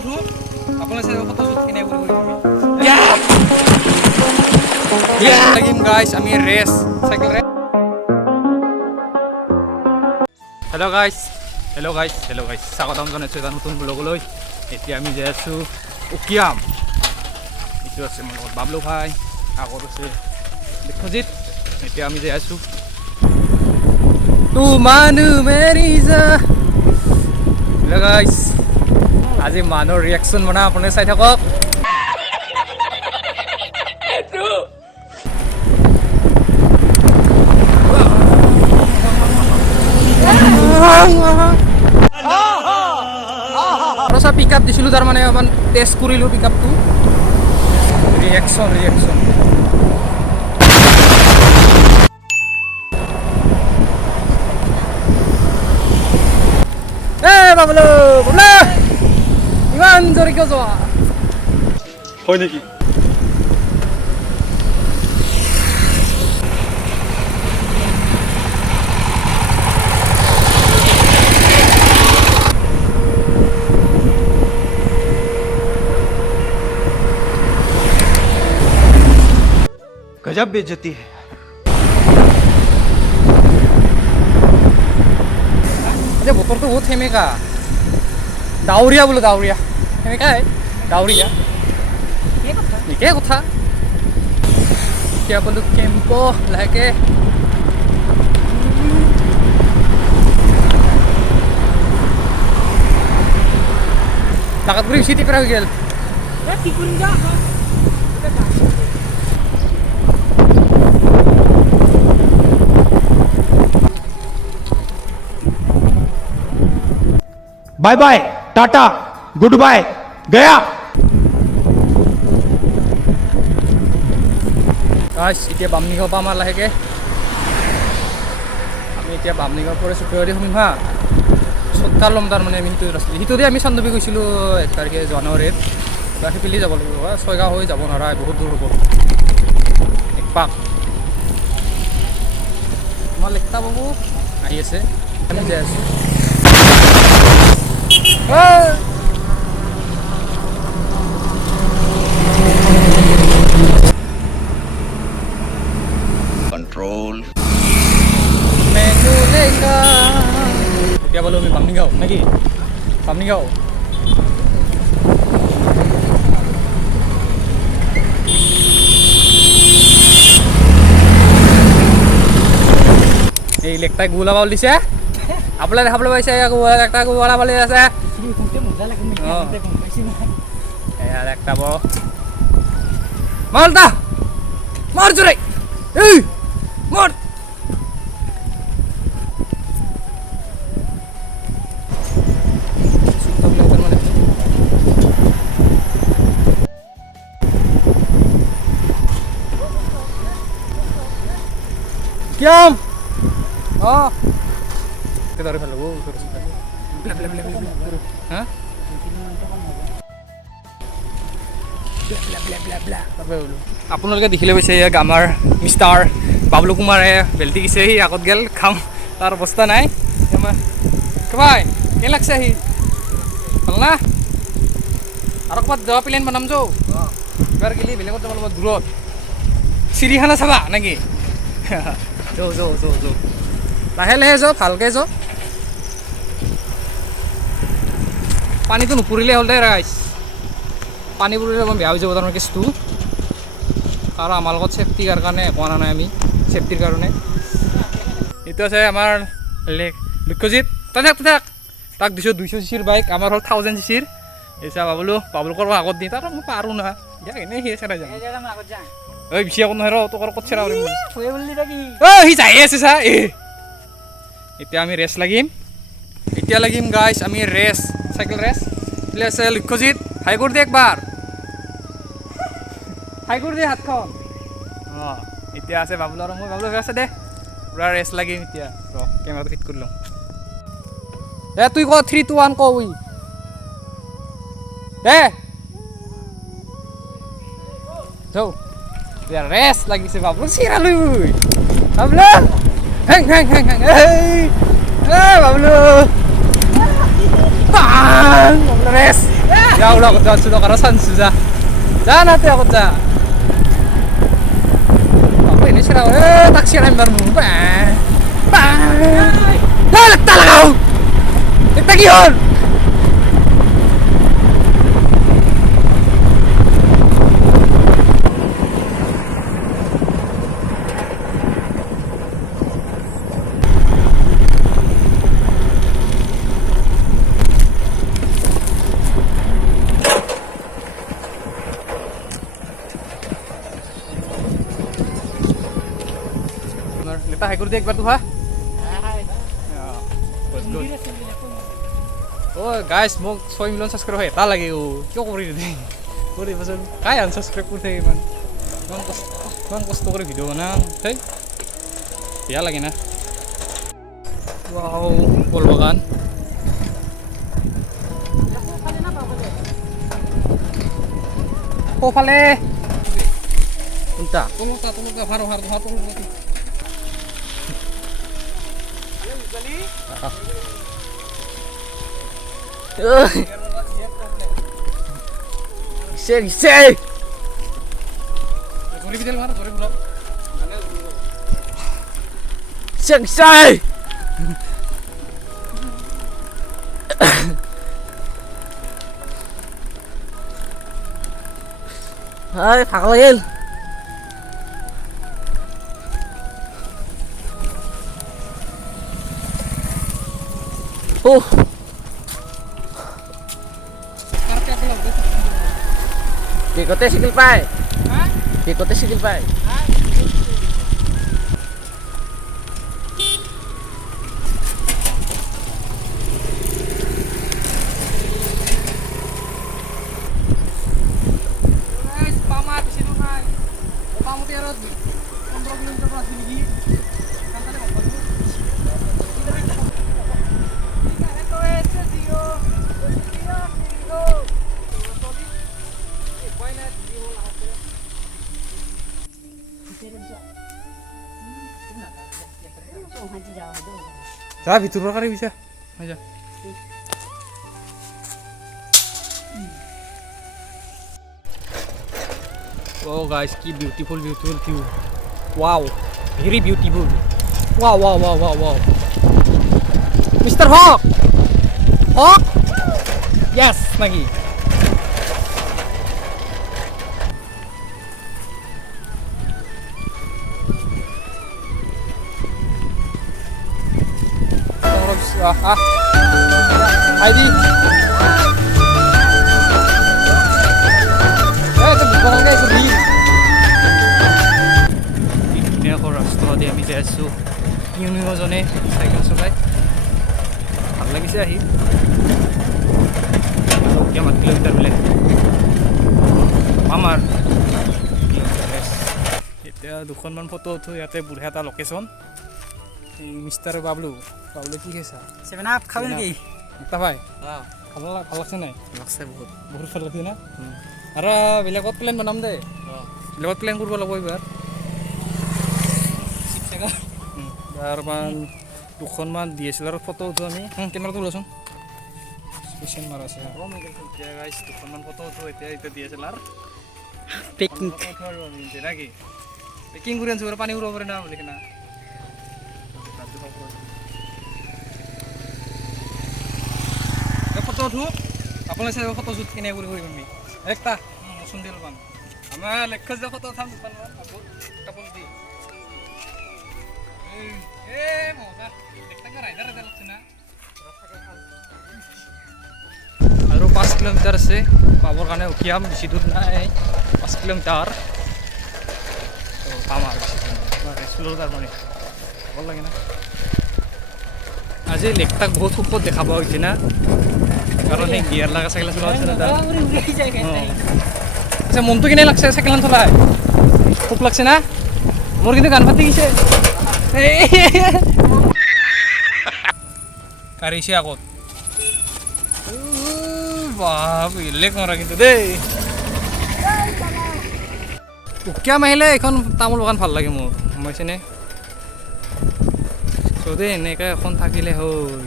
উঠো আপোনালোকে চাই ফটো শ্বুট কেনে কৰিব লাগিম গাইছ আমি ৰেচ চাইকেল ৰেচ হেল্ল' গাইছ স্বাগতম জনাইছোঁ এটা নতুন ব্লগলৈ এতিয়া আমি যাই আছোঁ উকিয়াম এইটো আছে মোৰ লগত বাবলু ভাই আগত আছে বিশ্বজিৎ এতিয়া আমি যাই আছোঁ গাইছ আজি মানুহৰ ৰিয়েকশ্যন বনাই আপুনি চাই থাকক পিক আপ দিছিলোঁ তাৰমানে অকণমান টেষ্ট কৰিলোঁ পিক আপটো ৰিয়েকশ্যন বাবলু ইমান জোৰে কিয় যোৱা হয় নেকি गजब बेइज्जती है अरे বতৰটো বহুত সেমেকা ডাউৰীয়া বোলো ডাউৰীয়া সেমেকাই ডাউৰীয়া একে কথা এতিয়া বোলো কেম্প লাহেকে লাগাত কৰি বেছি টিপৰা হৈ গ'ল bye bye tata goodbye गया এতিয়া বামনিগাঁও পাম আৰু লাহেকে আমি এতিয়া বামনিগাঁৱৰ পৰা চুক্ৰবাৰী শুনিম হা চোতাল ল'ম তাৰমানে আমি সিটোতে আমি চান্দুবি গৈছিলোঁ 1 তাৰিখে জানুৱাৰীত সেইফালে যাব লাগিব ছয়গাঁও হৈ যাব নোৱাৰা বহুত দূৰ হ'ব এক পাক তোমাৰ লেখটা বাবু আহি আছে আমি যাই আছোঁ कंट्रोल এতিয়া বোলো আমি বামনিগাঁও নেকি বামনিগাঁও এই লেকটাই গোলা বাউল দিছে আপোনালোকে দেখাবলৈ পাইছে একটা গোলা বালি আছে একটা বড় মালটা মার জোরে এই মার Kiam. Oh. Kita harus lalu. Bla bla bla bla. Hah? Bla bla bla bla. আপোনালোকে দেখিলে পাইছে ইয়াক আমাৰ মিষ্টাৰ বাবলু কুমাৰে বেলটি কিছে সি আগত গেল খাম তাৰ অৱস্থা নাই কবাই কে লাগছে সি ভাল না আৰু ক'ৰবাত যোৱা প্লেন বনাম যৌ এবাৰ গেলি বেলেগত যাব লাগিব দূৰত চিৰিখানা চাবা নেকি যৌ লাহে লাহে যাওঁ ভালকৈ যাওঁ পানীটো নুপুৰিলে হ'ল দে ৰাইজ পানী পুৰিলে অকণ বেয়া হৈ যাব তাৰমানে কেছটো আৰু আমাৰ লগত ছেফটিৰ কাৰণে পোৱা নাই আমি ছেফটিৰ কাৰণে এইটো আছে আমাৰ লক্ষ্যজিৎ থাক তাক দিছোঁ 200 চিচিৰ বাইক আমাৰ হ'ল 1000 চিচিৰ এইচা বাবলু কৰিব আগত দি তাৰ মই পাৰোঁ নহয় দিয়া এনেই সি চেৰাই যাম ঐ বেছি আকৌ নহয় ৰ তোক ক'ত চেৰা কৰিম সি যাই আছে চা এতিয়া আমি ৰেচ লাগিম গাইছ আমি ৰেচ চাইকেল ৰেচ এইফালে আছে লক্ষ্যজিৎ হাই কৰি দে একবাৰ হাই কৰি দে হাতখন অঁ এতিয়া আছে বাবলু আৰু মই বাবলু আছে দে পুৰা ৰেচ লাগিম এতিয়া ৰ কেমেৰাটো ফিট কৰি লওঁ তুই ক 3 2 1 ক উই যাও এতিয়া ৰেচ লাগিছে বাবলু চিৰালৈ বাবলু হেং Bablu race 야 올라가자 들어가라 산수자 자 나한테 가자 apa ini sih taksi lempar mu bang tak kau kita gion Kita hai kuru ekbar tu ha oh guys মোক 6 মিলিয়ন সাবস্ক্রাইব হয় তা লাগে ও কি কৰি দি কৰি বছৰ কাই আনসাবস্ক্ৰাইব কৰি থাকে ইমান কষ্ট কৰি ভিডিও বনা হেই বেয়া লাগে না ওয়াও ফল বাগান কোফালে কোনটা তোমটা ভালো Gise. Gori bidel mana? Gori bulog. Gise. Hai, phạc lên. Dikote sikil pai. Hah? Dikote sikil pai. Guys, pamat di situ, Hai. Pamu tiarot. Kontrol belum lagi. Kantane apa tuh? Sa ভিতৰৰ কাৰে বিছা আজা Oh guys, ki beautiful view. Wow, very beautiful. Wow. Mr. Hawk. Hawk? Yes, lagi. Heidi. Itu bukan kayak sedih. Ini aku rasa dia bisa asu. Ini ozone, saya kan sukai. Apa lagi sih ahi? Dia 4 kilometer boleh. Mamar. Itu দুখনমান photo উঠো ইয়াতে বুঢ়া এটা location mister Bablu কি খাইছা 7 up খাবে নাকি এটা ভাই হ্যাঁ ভাল লাগছে নাই লাগছে বহুত ভাল লাগছে না আৰু বেলেগত প্লেন বনাম দে বেলেগত প্লেন কৰিব লাগিব এবাৰ তাৰমান দুখনমান DSLR ফটো উঠো আমি কেমেৰাটো লৈছোন স্পেচিয়েল মাৰ আছে এতিয়া গাইছ দুখনমান ফটো উঠো এতিয়া DSLR পেকিং নাকি পেকিং কৰি আনিছো পানী উৰাব পাৰে না বুলি কিনা ফটো উঠো আপোনালোকে চাই ফটো শ্বুট কেনে কৰি আমি একটা সুন্দৰ পাম আমাৰ লক্ষ্য যে ফটো উঠাম কাপোৰ দি মজা দেখতে ৰাইডাৰ এটা লাগছে না আৰু 5 কিলোমিটাৰ আছে পাবৰ কাৰণে উঠিয়াম বেছি দূৰ নাই 5 কিলোমিটাৰ পাম আৰু স্কুলৰ তাৰমানে ভাল লাগে না আজি লেকটাক বহুত সুখত দেখা পোৱা হৈছে না কাৰণ এই গিয়াৰ লাগা চাইকেল চলোৱা আছে না আচ্ছা মনটো কেনে লাগছে চাইকেলখন চলাই খুব লাগছে না মোৰ কিন্তু গান ফাটি গৈছে কাৰিছে আগত বাপ ইলেক মৰা কিন্তু দেই উকিয়াম আহিলে এখন তামোল বাগান ভাল লাগে মোৰ সোমাইছেনে যদি এনেকৈ এখন থাকিলে হ'ল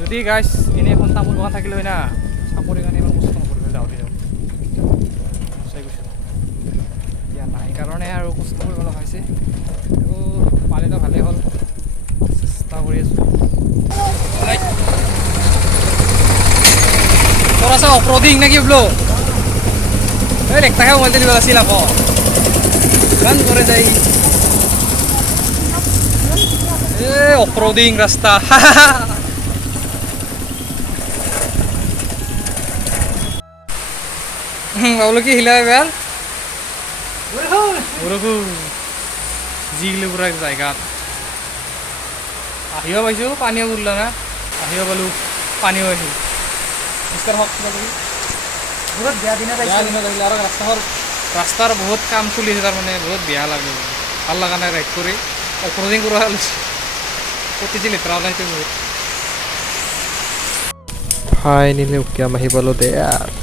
যদি গাইছ এনে এখন তামোল বাগান থাকিলে হয় না চাকৰিৰ কাৰণে ইমান কষ্ট थोड़ा सा ऑफरोडिंग ना कि ब्लो ए देखता है मोबाइल दिवाला सिला को रन करे जाई ए ऑफरोडिंग रास्ता बाबलो की हिला यार ওরকম জিগলে পুরা জায়গা আহিও পাইছো পানীও উৰলা না আহিও পালো পানীও আহিল মিষ্টাৰ হক বহুত বেয়া দিনে আহিলে আৰু ৰাস্তাৰ বহুত কাম চলি আছে তাৰমানে বহুত বেয়া লাগে ভাল লগা নাই ৰাইড কৰি অফৰোডিং কৰা লৈছে প্ৰতিজি লেতেৰা ওলাইছে বহুত ফাইনেলি উকিয়াম আহি পালোঁ দে আৰু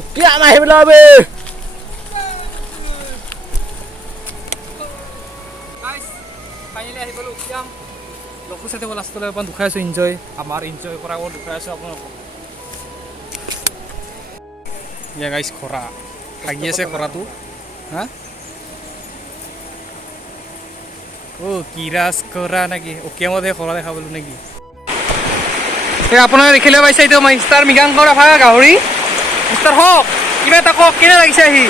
উকিয়াম আহি পেলাবি ফাইনেলি আহি পালোঁ উকিয়াম লগৰ সাথে লাষ্টলৈ অকণমান দুখাই আছোঁ এনজয় আমাৰ এনজয় কৰা অকণ দুখাই আছোঁ আপোনালোকক ইয়া গাইছ খৰা লাগি আছে খৰাটো হা অ' কিৰাজ কৰা নেকি উকিয়ামতহে খৰা দেখা পালোঁ নেকি আপোনালোকে দেখিলে পাইছে এইটো মিষ্টাৰ মৃগাংকৰ আভা গাহৰি মিষ্টাৰ হক কিবা এটা কওক কেনে লাগিছে আহি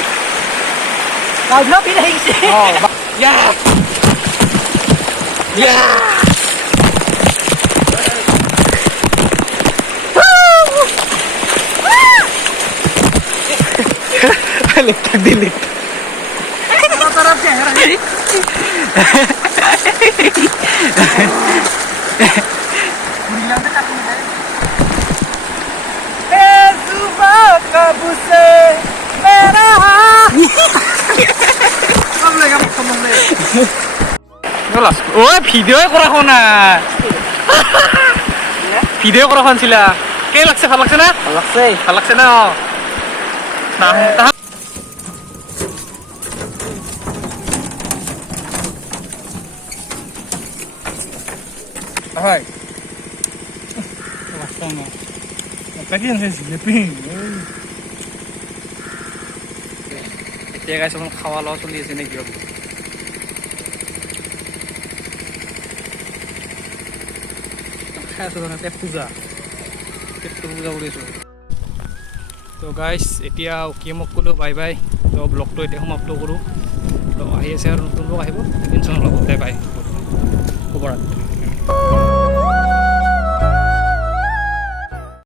ভিডিঅ' কৰা শুনা ভিডিঅ' কৰা শুনছিলা কেই লাগছে ভাল লাগছে না ভাল লাগছে না হয় এতিয়া গাইছ খাৱা লোৱা চলি আছে নেকি খাই আছোঁ পেট পূজা পেটটো পূজা কৰি আছোঁ তো গাইছ এতিয়া উকিয়ামক ক'লোঁ বাই বাই তো ব্লগটো এতিয়া সমাপ্ত কৰোঁ তো আহি আছে আৰু নতুন ব্লগ আহিব টেনশ্যন নল'ব বাই বাই শুভৰাত্ৰি